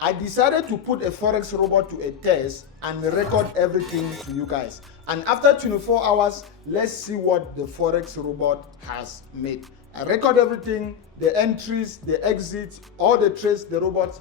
I decided to put a Forex robot to a test and record everything to you guys. And after 24 hours, let's see what the Forex robot has made. I record everything, the entries, the exits, all the trades the robot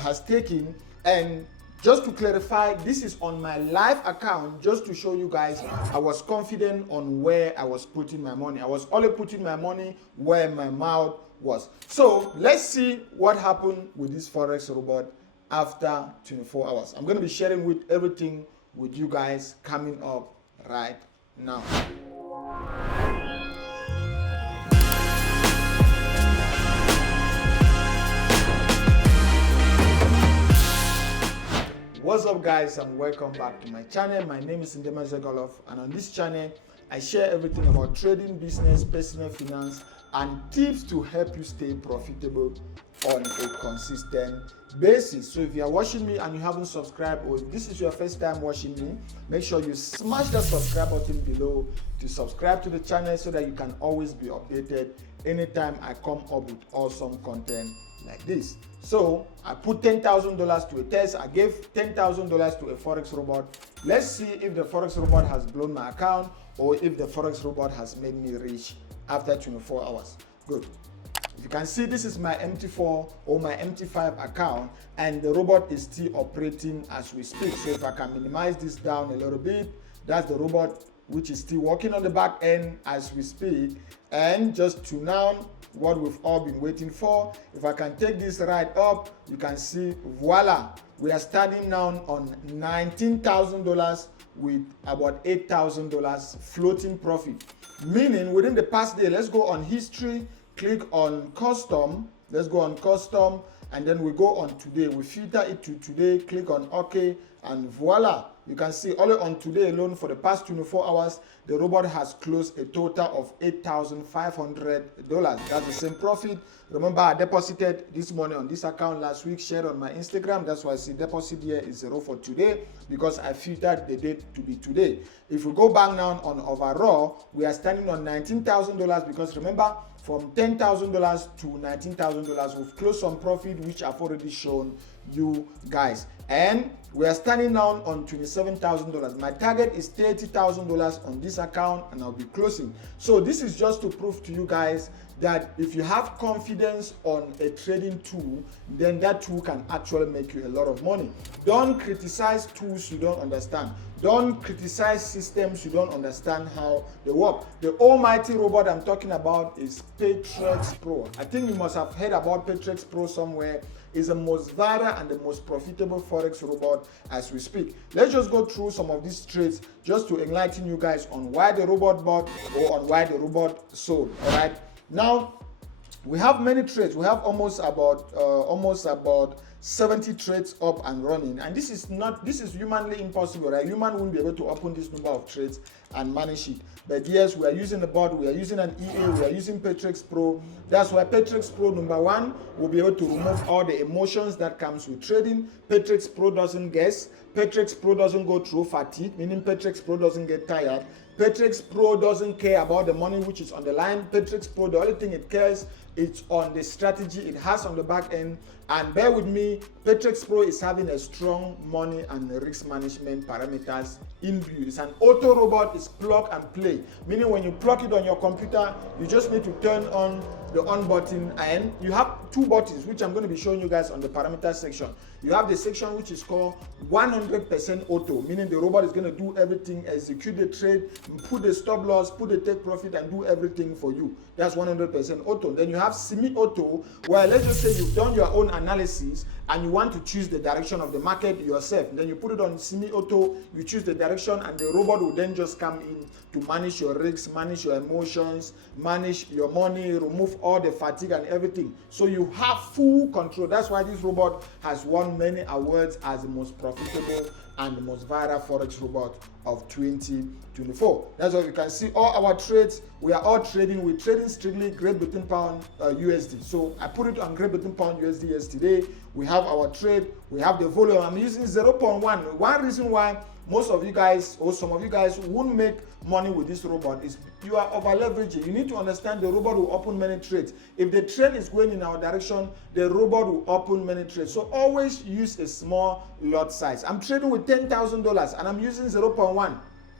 has taken. And just to clarify, this is on my live account, just to show you guys I was confident on where I was putting my money. I was only putting my money where my mouth was. So let's see what happened with this Forex robot after 24 hours. I'm going to be sharing with everything with you guys coming up right now. What's up guys, and welcome back to my channel. My name is Ndemazeah Godlove, and on this channel I share everything about trading, business, personal finance, and tips to help you stay profitable on a consistent basis. So if you are watching me and you haven't subscribed, or if this is your first time watching me, make sure you smash that subscribe button below to subscribe to the channel so that you can always be updated anytime I come up with awesome content like this. So I put $10,000 to a test. I gave $10,000 to a Forex robot. Let's see if the Forex robot has blown my account or if the Forex robot has made me rich after 24 hours. Good. If you can see, this is my MT4 or my MT5 account, and the robot is still operating as we speak. So if I can minimize this down a little bit, that's the robot which is still working on the back end as we speak. And just to now, what we've all been waiting for, if I can take this right up, you can see, voila, we are starting now on $19,000 with about $8,000 floating profit. Meaning within the past day, let's go on history, click on custom, let's go on custom, and then we go on today. We filter it to today, click on OK, and voila, you can see only on today alone for the past 24 hours, the robot has closed a total of $8,500. That's the same profit. Remember, I deposited this money on this account last week, shared on my Instagram. That's why I see deposit here is 0 for today, because I filtered the date to be today. If we go back now on overall, we are standing on $19,000, because remember, from $10,000 to $19,000, we've closed some profit, which I've already shown you guys. And we are standing now on $27,000. My target is $30,000 on this account, and I'll be closing. So this is just to prove to you guys that if you have confidence on a trading tool, then that tool can actually make you a lot of money. Don't criticize tools you don't understand. Don't criticize systems you don't understand how they work. The almighty robot I'm talking about is Perps Pro. I think you must have heard about Perps Pro somewhere. It's the most viral and the most profitable Forex robot as we speak. Let's just go through some of these trades just to enlighten you guys on why the robot bought or on why the robot sold. All right. Now, we have many trades. We have almost about 70 trades up and running, and this is humanly impossible, right? Human won't be able to open this number of trades and manage it. But yes, we are using a bot, we are using an EA, we are using Perps Pro. That's why Perps Pro number one will be able to remove all the emotions that comes with trading. Perps Pro doesn't guess. Perps Pro doesn't go through fatigue, meaning Perps Pro doesn't get tired. Perps Pro doesn't care about the money which is on the line. Perps Pro, the only thing it cares, it's on the strategy it has on the back end. And bear with me, Perps Pro is having a strong money and risk management parameters in view. It's an auto robot, it's plug and play. Meaning when you plug it on your computer, you just need to turn on the on button, and you have two buttons, which I'm going to be showing you guys on the parameters section. You have the section which is called 100% auto, meaning the robot is going to do everything, execute the trade, put the stop loss, put the take profit, and do everything for you. That's 100% auto. Then you have semi-auto, where let's just say you've done your own analysis and you want to choose the direction of the market yourself. Then you put it on semi-auto, you choose the direction, and the robot will then just come in to manage your risks, manage your emotions, manage your money, remove all the fatigue and everything. So you have full control. That's why this robot has won many awards as the most profitable and the most viral Forex robot of 2024. That's why you can see all our trades. We are all trading. We're trading strictly Great Britain Pound USD. So I put it on Great Britain Pound USD yesterday. we have our trade, we have the volume. I'm using 0.1. One reason why most of you guys or some of you guys won't make money with this robot is you are over leveraging. You need to understand the robot will open many trades. If the trend is going in our direction, the robot will open many trades. So always use a small lot size. I'm trading with $10,000 and I'm using 0.1.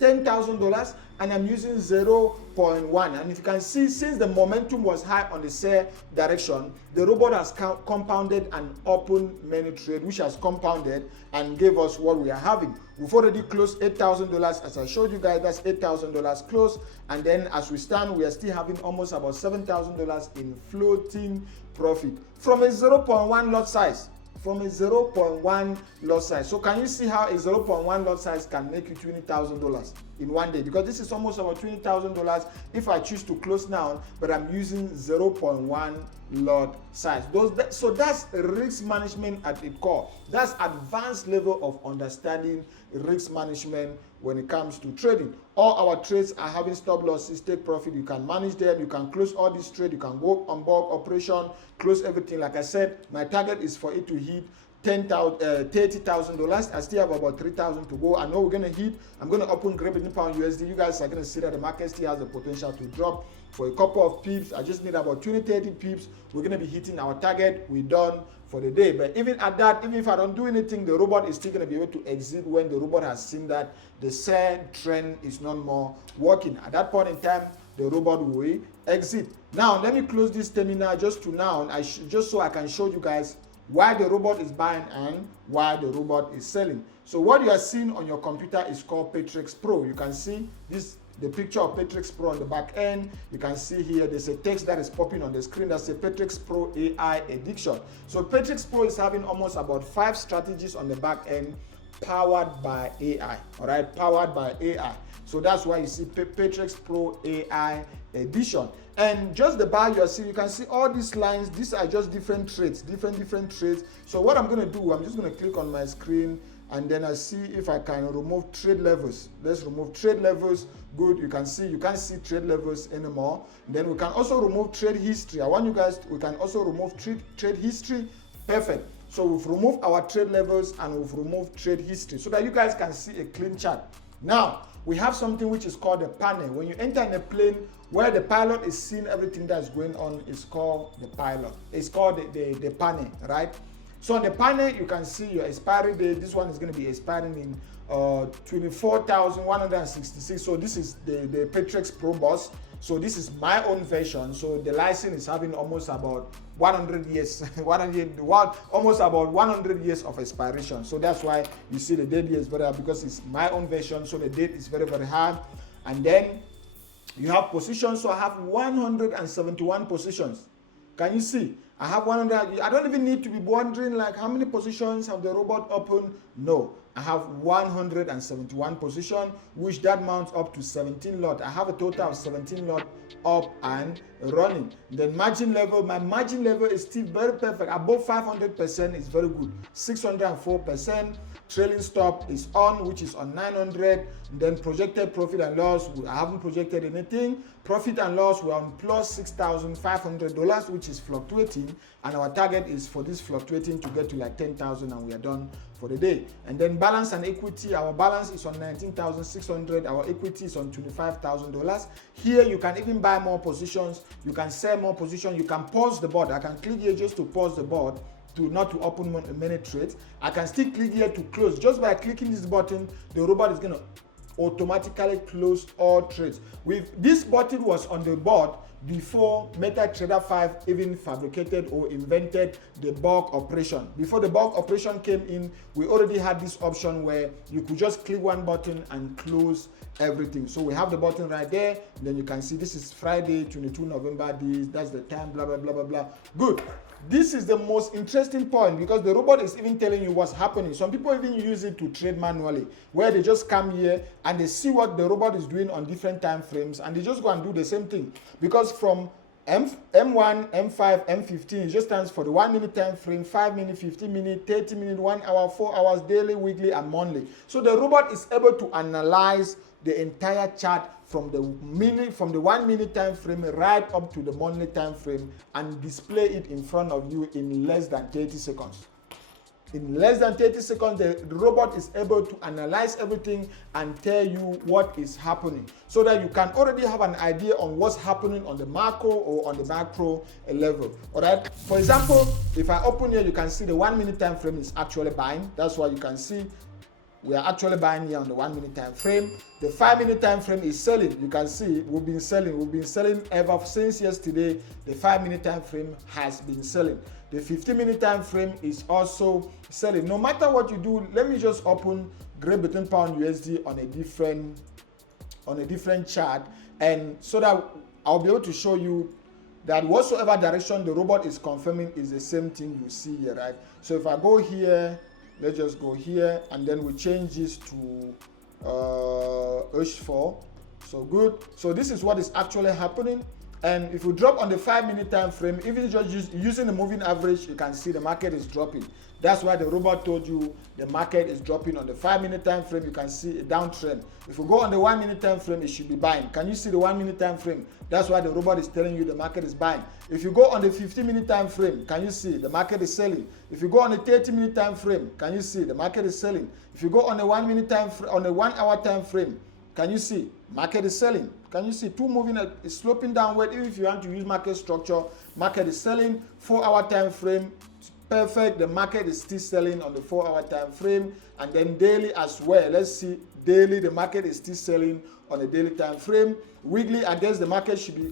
$10,000 and I'm using 0.1, and if you can see, since the momentum was high on the sell direction, the robot has compounded and opened many trades, which has compounded and gave us what we are having. We've already closed $8,000, as I showed you guys. That's $8,000 close, and then as we stand, we are still having almost about $7,000 in floating profit from a 0.1 lot size. From a 0.1 lot size. So can you see how a 0.1 lot size can make you $20,000 in one day? Because this is almost about $20,000 if I choose to close now, but I'm using 0.1 lot size. So that's risk management at its core. That's advanced level of understanding risk management when it comes to trading. All our trades are having stop losses, take profit. You can manage them. You can close all these trades. You can go on bulk operation, close everything. Like I said, my target is for it to hit $30,000. I still have about 3,000 to go. I know we're gonna hit. I'm gonna open Great Britain Pound USD. You guys are gonna see that the market still has the potential to drop for a couple of pips. I just need about 20-30 pips. We're gonna be hitting our target. We're done for the day. But even at that, even if I don't do anything, the robot is still gonna be able to exit when the robot has seen that the sell trend is not more working. At that point in time, the robot will exit. Now let me close this terminal just so I can show you guys why the robot is buying and why the robot is selling. So what you are seeing on your computer is called Perps Pro. You can see the picture of Perps Pro on the back end. You can see here there's a text that is popping on the screen. That's a Perps Pro AI edition. So Perps Pro is having almost about 5 strategies on the back end powered by AI. All right, powered by AI. So that's why you see Perps Pro AI edition. And just the bar you are seeing, you can see all these lines. These are just different trades, different trades. So what I'm going to do, I'm just going to click on my screen and then I see if I can remove trade levels. Let's remove trade levels. Good. You can see you can't see trade levels anymore. Then we can also remove trade history. I want you guys, we can also remove trade history. Perfect. So we've removed our trade levels and we've removed trade history so that you guys can see a clean chart. Now we have something which is called the panel. When you enter in a plane where the pilot is seeing everything that's going on, it's called the pilot. It's called the panel, right? So on the panel, you can see your expiry date. This one is going to be expiring in 24,166. So this is the Perps Pro Boss. So this is my own version. So the license is having almost about 100 years, almost about 100 years of expiration. So that's why you see the date here is very high because it's my own version. So the date is very, very high. And then you have positions. So I have 171 positions. Can you see? I have 100. I don't even need to be wondering like how many positions have the robot opened. No, I have 171 positions, which that mounts up to 17 lot. I have a total of 17 lot up and running. Then margin level, my margin level is still very perfect. Above 500% is very good. 604%. Trailing stop is on, which is on 900. Then projected profit and loss, I haven't projected anything. Profit and loss, we're on plus $6,500, which is fluctuating. And our target is for this fluctuating to get to like 10,000 and we are done for the day. And then balance and equity, our balance is on 19,600. Our equity is on $25,000. Here you can even buy more positions. You can sell more positions. You can pause the board. I can click here just to pause the board. Not to open many trades. I can still click here to close. Just by clicking this button, the robot is going to automatically close all trades. This button was on the board before MetaTrader 5 even fabricated or invented the bulk operation. Before the bulk operation came in, we already had this option where you could just click one button and close everything. So we have the button right there. Then you can see this is Friday, 22 November. That's the time, blah, blah, blah, blah, blah. Good. This is the most interesting point because the robot is even telling you what's happening. Some people even use it to trade manually, where they just come here and they see what the robot is doing on different time frames and they just go and do the same thing. Because from M1, M5, M15, it just stands for the 1 minute time frame, 5 minute, 15 minute, 30 minute, 1 hour, 4 hours, daily, weekly, and monthly. So the robot is able to analyze the entire chart from the 1 minute time frame right up to the monthly time frame and display it in front of you in less than 30 seconds. In less than 30 seconds, the robot is able to analyze everything and tell you what is happening, so that you can already have an idea on what's happening on the macro or on the macro level. All right. For example, if I open here, you can see the 1 minute time frame is actually buying. That's why you can see we are actually buying here on the 1 minute time frame. The 5 minute time frame is selling. You can see we've been selling ever since yesterday. The 5 minute time frame has been selling. The 15 minute time frame is also selling. No matter what you do, let me just open Great Britain Pound USD on a different chart, and so that I'll be able to show you that whatsoever direction the robot is confirming is the same thing you see here, right? So if I go here, let's just go here, and then we change this to H4. So good. So this is what is actually happening. And if you drop on the 5 minute time frame, even just using the moving average, you can see the market is dropping. That's why the robot told you the market is dropping. On the 5 minute time frame, you can see a downtrend. If you go on the 1 minute time frame, it should be buying. Can you see the 1 minute time frame? That's why the robot is telling you the market is buying. If you go on the 15 minute time frame, can you see the market is selling? If you go on the 30 minute time frame, can you see the market is selling? If you go on the 1 minute time frame, on the 1 hour time frame, can you see market is selling? Can you see two moving is sloping downward? Even if you want to use market structure, market is selling. 4 hour time frame, perfect. The market is still selling on the 4 hour time frame, and then daily as well. Let's see daily. The market is still selling on the daily time frame. Weekly, I guess the market should be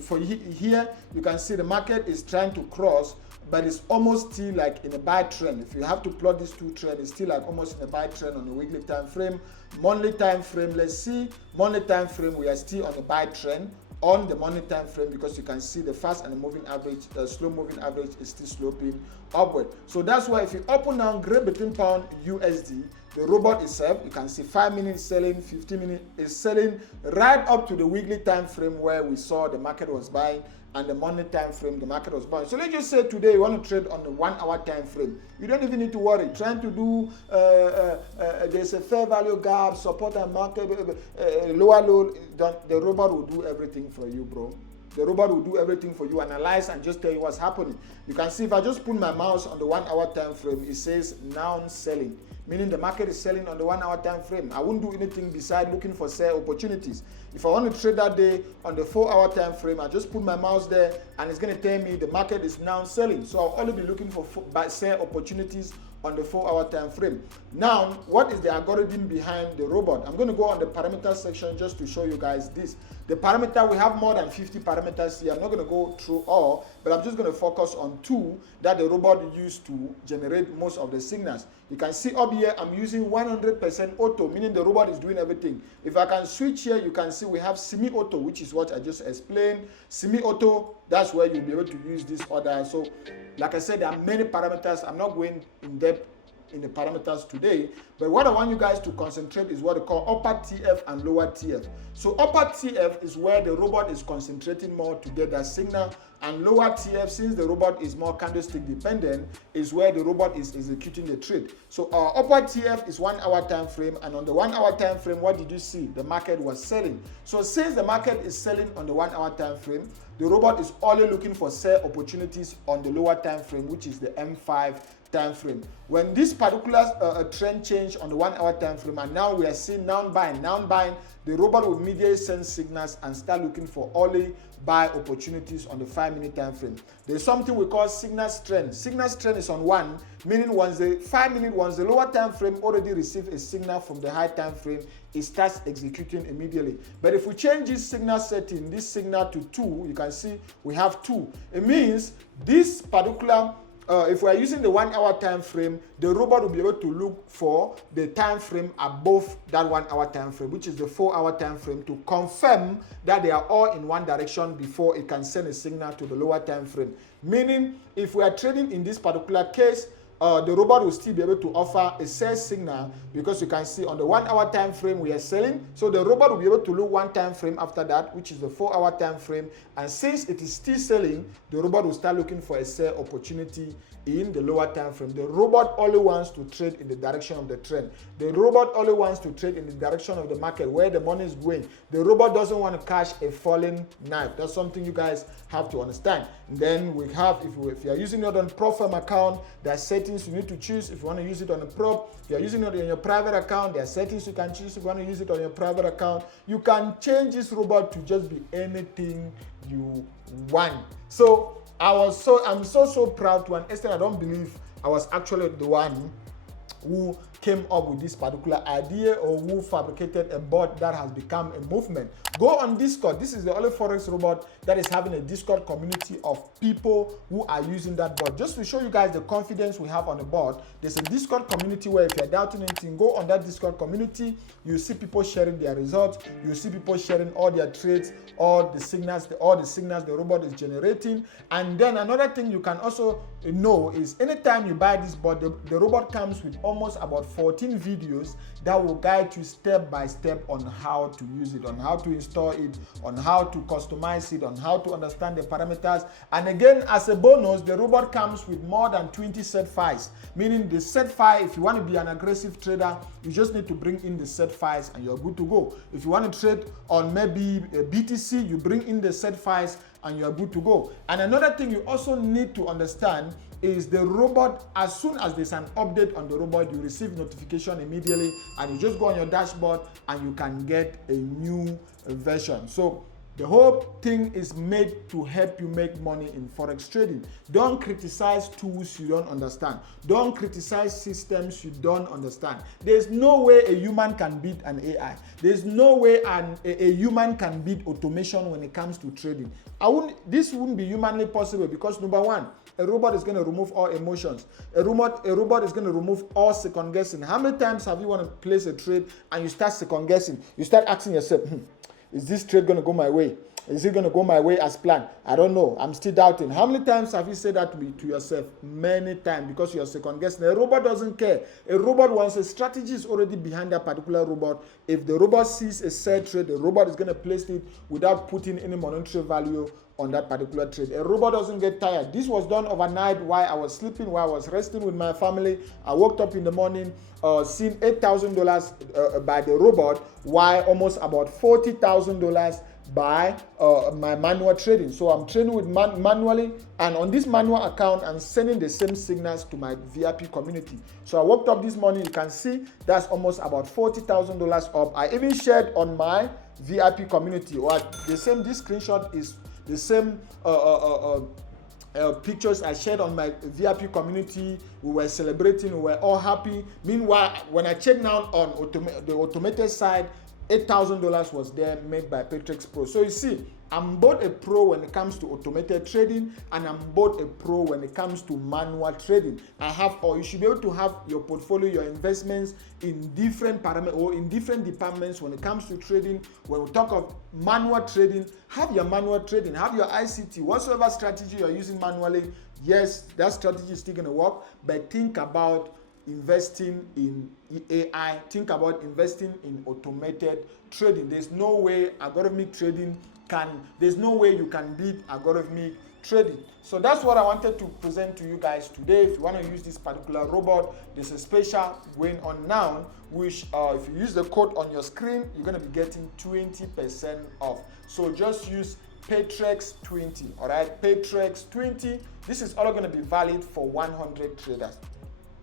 for here. You can see the market is trying to cross, but it's almost still like in a buy trend. If you have to plot these two trends, it's still like almost in a buy trend on the weekly time frame. Monthly time frame, let's see. Monthly time frame, we are still on the buy trend on the monthly time frame, because you can see the fast and the moving average, slow moving average is still sloping upward. So that's why if you open now Great Britain Pound USD, the robot itself, you can see 5 minutes selling, 15 minutes is selling right up to the weekly time frame where we saw the market was buying, and the monthly time frame the market was buying. So let's just say today you want to trade on the 1 hour time frame. You don't even need to worry. Trying to do there's a fair value gap, support and market, lower low. The robot will do everything for you, bro. The robot will do everything for you, analyze and just tell you what's happening. You can see if I just put my mouse on the 1 hour time frame, it says now selling, meaning the market is selling on the 1 hour time frame. I wouldn't do anything besides looking for sell opportunities. If I want to trade that day on the 4 hour time frame, I just put my mouse there and it's going to tell me the market is now selling. So I'll only be looking for sell opportunities on the 4 hour time frame. Now, what is the algorithm behind the robot? I'm going to go on the parameter section just to show you guys this. The parameter, we have more than 50 parameters here. I'm not going to go through all, but I'm just going to focus on 2 that the robot used to generate most of the signals. You can see up here, I'm using 100% auto, meaning the robot is doing everything. If I can switch here, you can see we have semi-auto, which is what I just explained. Semi-auto, that's where you'll be able to use this order. So, like I said, there are many parameters. I'm not going in depth in the parameters today, but what I want you guys to concentrate is what they call upper TF and lower TF. So upper TF is where the robot is concentrating more to get that signal, and lower TF, since the robot is more candlestick dependent, is where the robot is executing the trade. So our upper TF is 1 hour time frame, and on the 1 hour time frame, what did you see? The market was selling. So since the market is selling on the 1 hour time frame, the robot is only looking for sell opportunities on the lower time frame, which is the M5 time frame. When this particular trend change on the 1 hour time frame, and now we are seeing now buying, the robot will immediately send signals and start looking for only buy opportunities on the 5 minute time frame. There's something we call signal strength. Signal strength is on 1, meaning once the 5 minute, once the lower time frame already receive a signal from the high time frame, it starts executing immediately. But if we change this signal setting, this signal to 2, you can see we have 2. It means this particular if we are using the 1 hour time frame, the robot will be able to look for the time frame above that 1 hour time frame, which is the 4 hour time frame, to confirm that they are all in one direction before it can send a signal to the lower time frame. Meaning, if we are trading in this particular case, the robot will still be able to offer a sell signal, because you can see on the 1 hour time frame we are selling. So the robot will be able to look one time frame after that, which is the 4 hour time frame. And since it is still selling, the robot will start looking for a sell opportunity in the lower time frame. The robot only wants to trade in the direction of the trend. The robot only wants to trade in the direction of the market, where the money is going. The robot doesn't want to catch a falling knife. That's something you guys have to understand. And then we have, if you are using your own pro firm account, there are certain settings you need to choose if you want to use it on a prop. If you're using it on your private account, there are settings you can choose if you want to use it on your private account. You can change this robot to just be anything you want. So I'm so proud. To an extent, I don't believe I was actually the one who came up with this particular idea or who fabricated a bot that has become a movement. Go on Discord. This is the only Forex robot that is having a Discord community of people who are using that bot. Just to show you guys the confidence we have on the bot, there's a Discord community where if you're doubting anything, go on that Discord community. You see people sharing their results. You see people sharing all their trades, all the signals the robot is generating. And then another thing you can also know is anytime you buy this bot, the robot comes with almost about 14 videos that will guide you step by step on how to use it, on how to install it, on how to customize it, on how to understand the parameters. And again, as a bonus, the robot comes with more than 20 set files, meaning the set file, if you want to be an aggressive trader, you just need to bring in the set files and you're good to go. If you want to trade on maybe a BTC, you bring in the set files and you're good to go. And another thing you also need to understand is the robot, as soon as there's an update on the robot, you receive notification immediately and you just go on your dashboard and you can get a new version. So the whole thing is made to help you make money in Forex trading. Don't criticize tools you don't understand. Don't criticize systems you don't understand. There's no way a human can beat an AI. There's no way a human can beat automation when it comes to trading. This wouldn't be humanly possible because number one, a robot is going to remove all emotions. A robot is going to remove all second guessing. How many times have you want to place a trade and you start second guessing? You start asking yourself, is this trade going to go my way? Is it going to go my way as planned? I don't know. I'm still doubting. How many times have you said that to yourself? Many times, because you're second guessing. A robot doesn't care. A robot, once a strategy is already behind that particular robot, if the robot sees a sell trade, the robot is going to place it without putting any monetary value on that particular trade. A robot doesn't get tired. This was done overnight while I was sleeping, while I was resting with my family. I woke up in the morning, seeing $8,000 by the robot, while almost about $40,000 by my manual trading. So I'm trading with manually, and on this manual account, I'm sending the same signals to my VIP community. So I woke up this morning, you can see that's almost about $40,000 up. I even shared on my VIP community, or this screenshot is the same pictures I shared on my VIP community. We were celebrating, we were all happy. Meanwhile, when I checked now on the automated side, $8,000 was there, made by Perps Pro. So you see, I'm both a pro when it comes to automated trading, and I'm both a pro when it comes to manual trading. You should be able to have your portfolio, your investments in different parameters or in different departments when it comes to trading. When we talk of manual trading, have your manual trading, have your ICT, whatsoever strategy you're using manually. Yes, that strategy is still going to work, but think about investing in AI, think about investing in automated trading. There's no way there's no way you can beat algorithmic trading. So that's what I wanted to present to you guys today. If you want to use this particular robot, there's a special going on now, which if you use the code on your screen, you're going to be getting 20% off. So just use Perps20, all right? Perps20. This is all going to be valid for 100 traders.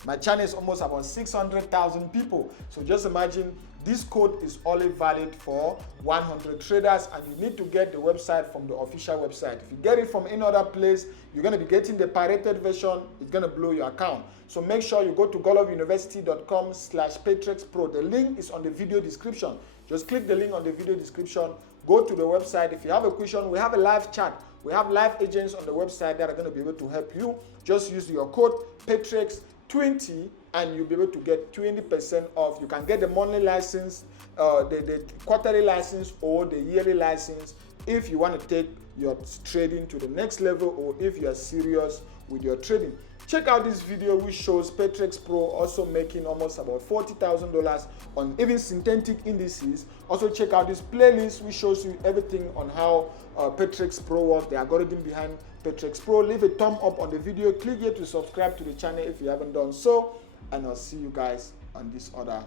My channel is almost about 600,000 people. So just imagine this code is only valid for 100 traders, and you need to get the website from the official website. If you get it from any other place, you're going to be getting the pirated version. It's going to blow your account. So make sure you go to godloveuniversity.com/PerpsPro. The link is on the video description. Just click the link on the video description. Go to the website. If you have a question, we have a live chat. We have live agents on the website that are going to be able to help you. Just use your code Perps20 and you'll be able to get 20% off. You can get the monthly license, the quarterly license, or the yearly license if you want to take your trading to the next level, or if you are serious with your trading. Check out this video which shows Perps Pro also making almost about $40,000 on even synthetic indices. Also check out this playlist which shows you everything on how Perps Pro works, the algorithm behind Perps Pro. Leave a thumb up on the video. Click here to subscribe to the channel if you haven't done so. And I'll see you guys on these other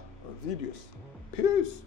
videos. Peace.